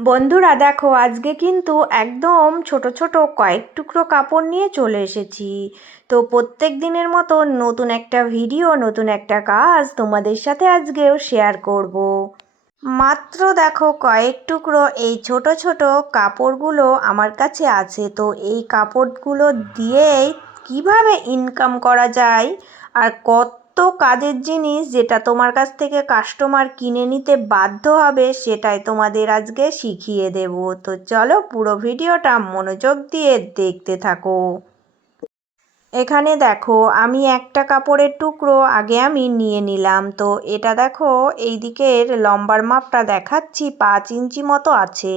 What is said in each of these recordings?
বন্ধুরা দেখো, আজকে কিন্তু একদম ছোট ছোট কয়েক টুকরো কাপড় নিয়ে চলে এসেছি। তো প্রত্যেক দিনের মতো নতুন একটা ভিডিও, নতুন একটা কাজ তোমাদের সাথে আজকেও শেয়ার করব। মাত্র দেখো কয়েক টুকরো এই ছোট ছোট কাপড়গুলো আমার কাছে আছে। তো এই কাপড়গুলো দিয়েই কিভাবে ইনকাম করা যায় আর কত কাজের জিনিস যেটা তোমার কাছ থেকে কাস্টমার কিনে নিতে বাধ্য হবে সেটাই তোমাদের আজকে শিখিয়ে দেব। তো চলো পুরো ভিডিওটা মনোযোগ দিয়ে দেখতে থাকো। এখানে দেখো আমি একটা কাপড়ের টুকরো আগে আমি নিয়ে নিলাম। তো এটা দেখো এই দিকের লম্বার মাপটা দেখাচ্ছি 5 ইঞ্চি মতো আছে।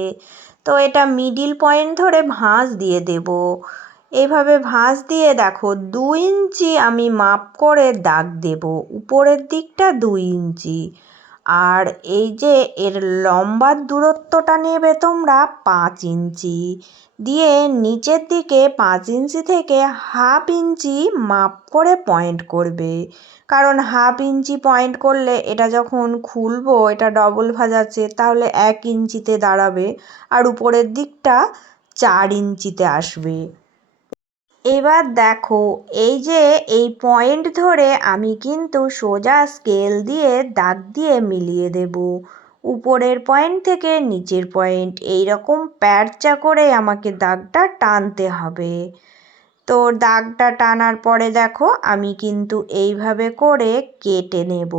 তো এটা মিডিল পয়েন্ট ধরে ভাঁজ দিয়ে দেব। এইভাবে ভাঁজ দিয়ে দেখো 2 ইঞ্চি আমি মাপ করে দাগ দেব। উপরের দিকটা 2 ইঞ্চি। আর এই যে এর লম্বার দূরত্বটা নেবে তোমরা 5 ইঞ্চি। দিয়ে নিচের দিকে 5 ইঞ্চি থেকে হাফ ইঞ্চি মাপ করে পয়েন্ট করবে। কারণ হাফ ইঞ্চি পয়েন্ট করলে এটা যখন খুলবো, এটা ডবল ভাঁজ আছে, তাহলে 1 ইঞ্চিতে দাঁড়াবে। আর উপরের দিকটা 4 ইঞ্চিতে আসবে। এবার দেখো এই যে এই পয়েন্ট ধরে আমি কিন্তু সোজা স্কেল দিয়ে দাগ দিয়ে মিলিয়ে দেব। উপরের পয়েন্ট থেকে নিচের পয়েন্ট এই রকম প্যারচা করে আমাকে দাগটা টানতে হবে। তো দাগটা টানার পরে দেখো আমি কিন্তু এইভাবে করে কেটে নেব।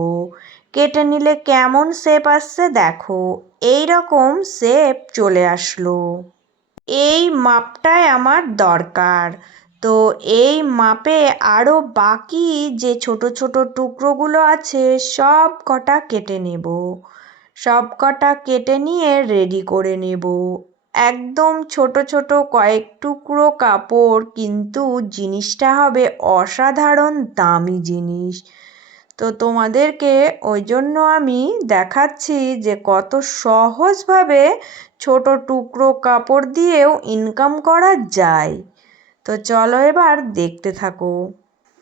কেটে নিলে কেমন শেপ আসছে দেখো, এই রকম শেপ চলে আসলো। এই মাপটাই আমার দরকার। তো এই মাপে আরও বাকি যে ছোট ছোট টুকরোগুলো আছে সব কটা কেটে নেব। সব কটা কেটে নিয়ে রেডি করে নেব। একদম ছোট ছোট কয়েক টুকরো কাপড়, কিন্তু জিনিসটা হবে অসাধারণ দামি জিনিস। তো তোমাদেরকে ওই জন্য আমি দেখাচ্ছি যে কত সহজভাবে ছোট টুকরো কাপড় দিয়েও ইনকাম করা যায়। তো চলো এবার দেখতে থাকো।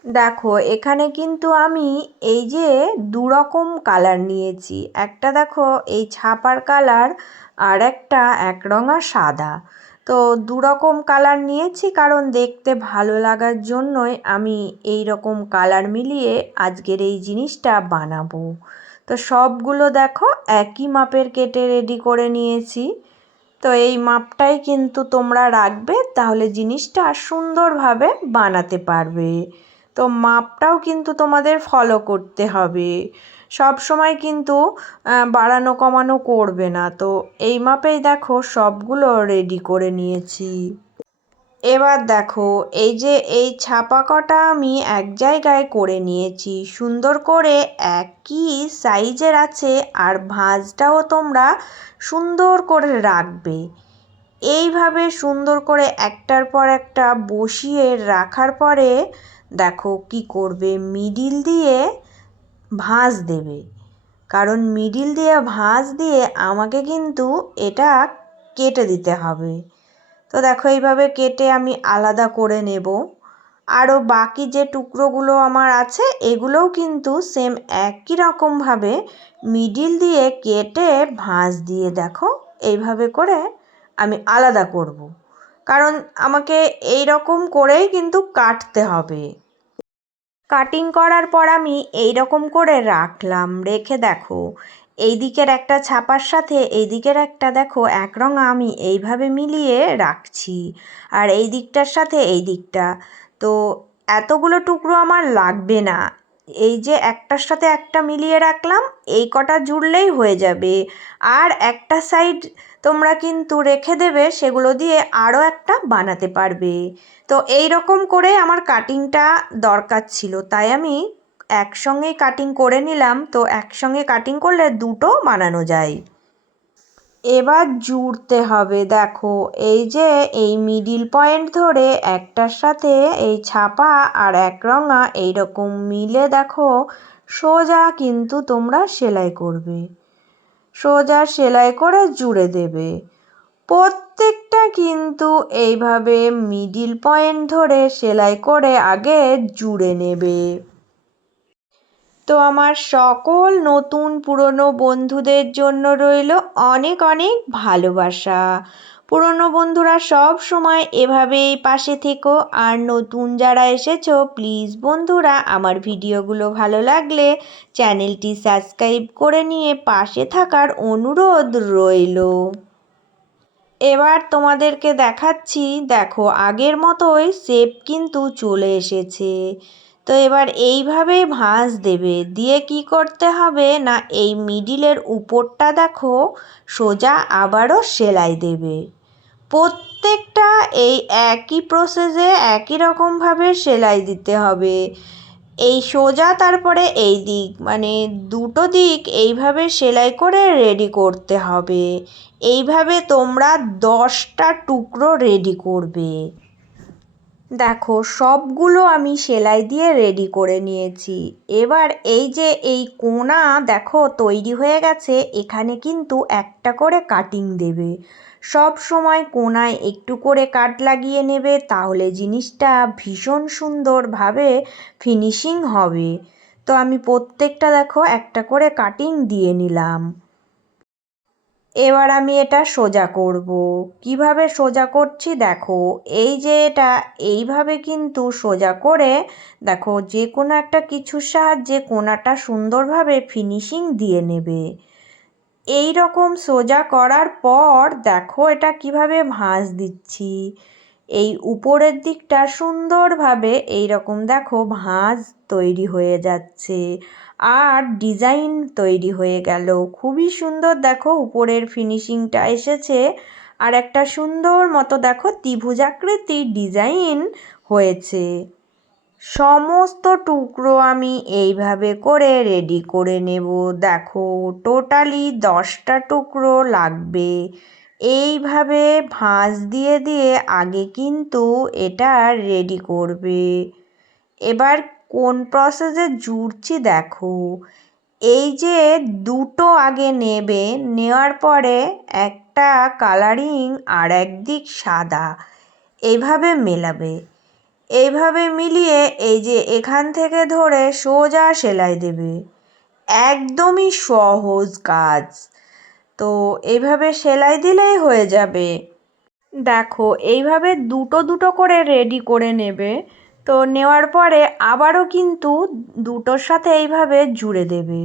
দেখো এখানে কিন্তু আমি এই যে দুরকম কালার নিয়েছি। একটা দেখো এই ছাপার কালার, আর একটা একরঙা সাদা। তো দুরকম কালার নিয়েছি কারণ দেখতে ভালো লাগার জন্যই আমি এই রকম কালার মিলিয়ে আজকের এই জিনিসটা বানাবো। তো সবগুলো দেখো একই মাপের কেটে রেডি করে নিয়েছি। তো এই মাপটাই কিন্তু তোমরা রাখবে, তাহলে জিনিসটা সুন্দরভাবে বানাতে পারবে। তো মাপটাও কিন্তু তোমাদের ফলো করতে হবে। সব সময় কিন্তু বাড়ানো কমানো করবে না। তো এই মাপেই দেখো সবগুলো রেডি করে নিয়েছি। এবার দেখো এই যে এই ছাপা কটা আমি এক জায়গায় করে নিয়েছি, সুন্দর করে একই সাইজের আছে। আর ভাঁজটাও তোমরা সুন্দর করে রাখবে। এইভাবে সুন্দর করে একটার পর একটা বসিয়ে রাখার পরে দেখো কি করবে, মিডিল দিয়ে ভাঁজ দেবে। কারণ মিডিল দিয়ে ভাঁজ দিয়ে আমাকে কিন্তু এটা কেটে দিতে হবে। তো দেখো এইভাবে কেটে আমি আলাদা করে নেব। আরও বাকি যে টুকরোগুলো আমার আছে এগুলোও কিন্তু সেম একই রকমভাবে মিডিল দিয়ে কেটে ভাঁজ দিয়ে দেখো এইভাবে করে আমি আলাদা করব। কারণ আমাকে এই রকম করেই কিন্তু কাটতে হবে। কাটিং করার পর আমি এই রকম করে রাখলাম। রেখে দেখো এই দিকের একটা ছাপার সাথে এই দিকের একটা দেখো একরঙা আমি এইভাবে মিলিয়ে রাখছি। আর এই দিকটার সাথে এই দিকটা। তো এতগুলো টুকরো আমার লাগবে না। এই যে একটার সাথে একটা মিলিয়ে রাখলাম, এই কটা জুড়লেই হয়ে যাবে। আর একটা সাইড তোমরা কিন্তু রেখে দেবে, সেগুলো দিয়ে আরও একটা বানাতে পারবে। তো এই রকম করে আমার কাটিংটা দরকার ছিল, তাই আমি একসঙ্গেই কাটিং করে নিলাম। তো একসঙ্গে কাটিং করলে দুটো বানানো যায়। এবার জুড়তে হবে। দেখো এই যে এই মিডিল পয়েন্ট ধরে একটার সাথে এই ছাপা আর একরঙা এইরকম মিলে দেখো সোজা কিন্তু তোমরা সেলাই করবে। সোজা সেলাই করে জুড়ে দেবে। প্রত্যেকটা কিন্তু এইভাবে মিডিল পয়েন্ট ধরে সেলাই করে আগে জুড়ে নেবে। তো আমার সকল নতুন পুরনো বন্ধুদের জন্য রইল অনেক অনেক ভালোবাসা। পুরনো বন্ধুরা সব সময় এভাবেই পাশে থেকো, আর নতুন যারা এসেছো প্লিজ বন্ধুরা আমার ভিডিওগুলো ভালো লাগলে চ্যানেলটি সাবস্ক্রাইব করে নিয়ে পাশে থাকার অনুরোধ রইল। এবার তোমাদেরকে দেখাচ্ছি, দেখো আগের মতোই শেপ কিন্তু চলে এসেছে। তো এবার এইভাবেই ভাঁজ দেবে, দিয়ে কি করতে হবে না এই মিডিলের উপরটা দেখো সোজা আবারও সেলাই দেবে। প্রত্যেকটা এই একই প্রসেসে একই রকমভাবে সেলাই দিতে হবে। এই সোজা তারপরে এই দিক, মানে দুটো দিক এইভাবে সেলাই করে রেডি করতে হবে। এইভাবে তোমরা 10টা টুকরো রেডি করবে। দেখো সবগুলো আমি সেলাই দিয়ে রেডি করে নিয়েছি। এবার এই যে এই কোণা দেখো তৈরি হয়ে গেছে, এখানে কিন্তু একটা করে কাটিং দেবে। সব সময় কোণায় একটু করে কাট লাগিয়ে নেবে, তাহলে জিনিসটা ভীষণ সুন্দরভাবে ফিনিশিং হবে। তো আমি প্রত্যেকটা দেখো একটা করে কাটিং দিয়ে নিলাম। এবার আমি এটা সোজা করব। কিভাবে সোজা করছি দেখো, এই যে এটা এইভাবে কিন্তু সোজা করে দেখো যে কোনো একটা কিছুর সাহায্যে কোণাটা সুন্দরভাবে ফিনিশিং দিয়ে নেবে। এই রকম সোজা করার পর দেখো এটা কিভাবে ভাঁজ দিচ্ছি। এই উপরের দিকটা সুন্দরভাবে এই রকম দেখো ভাঁজ তৈরি হয়ে যাচ্ছে, আর ডিজাইন তৈরি হয়ে গেল। খুবই সুন্দর দেখো উপরের ফিনিশিংটা এসেছে, আর একটা সুন্দর মতো দেখো ত্রিভুজাকৃতির ডিজাইন হয়েছে। সমস্ত টুকরো আমি এইভাবে করে রেডি করে নেব। দেখো টোটালি 10টা টুকরো লাগবে। এইভাবে ভাঁজ দিয়ে দিয়ে আগে কিন্তু এটা রেডি করবে। এবার কোন প্রসেসে জুড়ছি দেখো, এই যে দুটো আগে নেবে, নেওয়ার পরে একটা কালারিং আর একদিক সাদা এইভাবে মেলাবে। এইভাবে মিলিয়ে এই যে এখান থেকে ধরে সোজা সেলাই দেবে। একদমই সহজ কাজ। তো এইভাবে সেলাই দিলেই হয়ে যাবে। দেখো এইভাবে দুটো দুটো করে রেডি করে নেবে। তো নেওয়ার পরে আবারও কিন্তু দুটোর সাথে এইভাবে জুড়ে দেবে।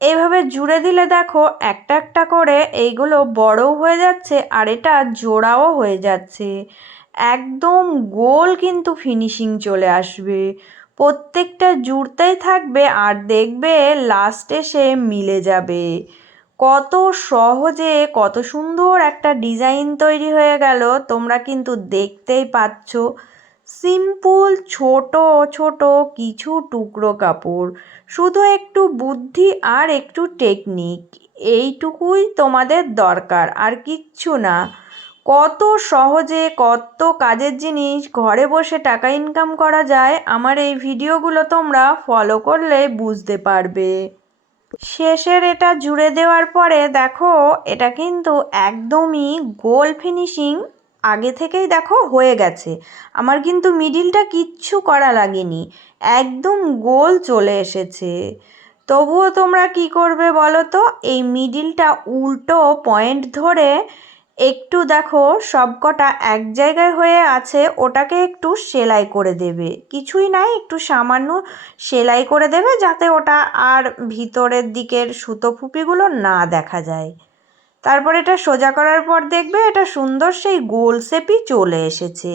এইভাবে জুড়ে দিলে দেখো একটা একটা করে এইগুলো বড়ও হয়ে যাচ্ছে, আর এটা জোড়াও হয়ে যাচ্ছে। একদম গোল কিন্তু ফিনিশিং চলে আসবে। প্রত্যেকটা জুড়তেই থাকবে, আর দেখবে লাস্টে সে মিলে যাবে। কত সহজে কত সুন্দর একটা ডিজাইন তৈরি হয়ে গেল, তোমরা কিন্তু দেখতেই পাচ্ছ। সিম্পল ছোট ছোট কিছু টুকরো কাপড়, শুধু একটু বুদ্ধি আর একটু টেকনিক, এইটুকুই তোমাদের দরকার, আর কিচ্ছু না। কত সহজে কত কাজের জিনিস ঘরে বসে টাকা ইনকাম করা যায়, আমার এই ভিডিওগুলো তোমরা ফলো করলে বুঝতে পারবে। শেষের এটা জুড়ে দেওয়ার পরে দেখো এটা কিন্তু একদমই গোল ফিনিশিং আগে থেকেই দেখো হয়ে গেছে। আমার কিন্তু মিডিলটা কিচ্ছু করা লাগেনি, একদম গোল চলে এসেছে। তবুও তোমরা কি করবে বলো তো, এই মিডিলটা উল্টো পয়েন্ট ধরে একটু দেখো সবকটা এক জায়গায় হয়ে আছে, ওটাকে একটু সেলাই করে দেবে। কিছুই নাই, একটু সামান্য সেলাই করে দেবে, যাতে ওটা আর ভিতরের দিকের সুতো ফুপিগুলো না দেখা যায়। তারপর এটা সোজা করার পর দেখবে এটা সুন্দর সেই গোল শেপই চলে এসেছে।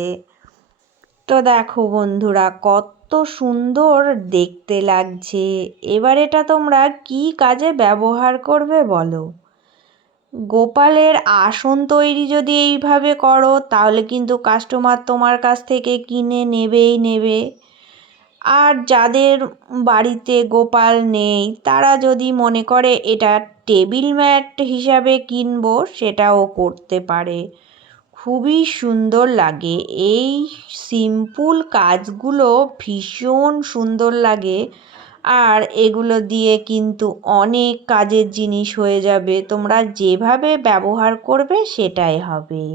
তো দেখো বন্ধুরা কত সুন্দর দেখতে লাগছে। এবার এটা তোমরা কি কাজে ব্যবহার করবে বলো। গোপালের আসন তৈরি যদি এইভাবে করো, তাহলে কিন্তু কাস্টমার তোমার কাছ থেকে কিনে নেবেই নেবে। আর যাদের বাড়িতে গোপাল নেই, তারা যদি মনে করে এটা টেবিল ম্যাট হিসাবে কিনবো, সেটাও করতে পারে। খুবই সুন্দর লাগে। এই সিম্পল কাজগুলো ভীষণ সুন্দর লাগে, আর এগুলো দিয়ে কিন্তু অনেক কাজের জিনিস হয়ে যাবে। তোমরা যেভাবে ব্যবহার করবে সেটাই হবে।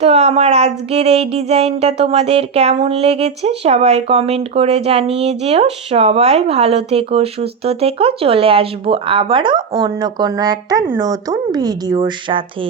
তো আমার আজকের এই ডিজাইনটা তোমাদের কেমন লেগেছে সবাই কমেন্ট করে জানিয়ে যেও। সবাই ভালো থেকো, সুস্থ থেকো। চলে আসবো আবারও অন্য কোনো একটা নতুন ভিডিওর সাথে।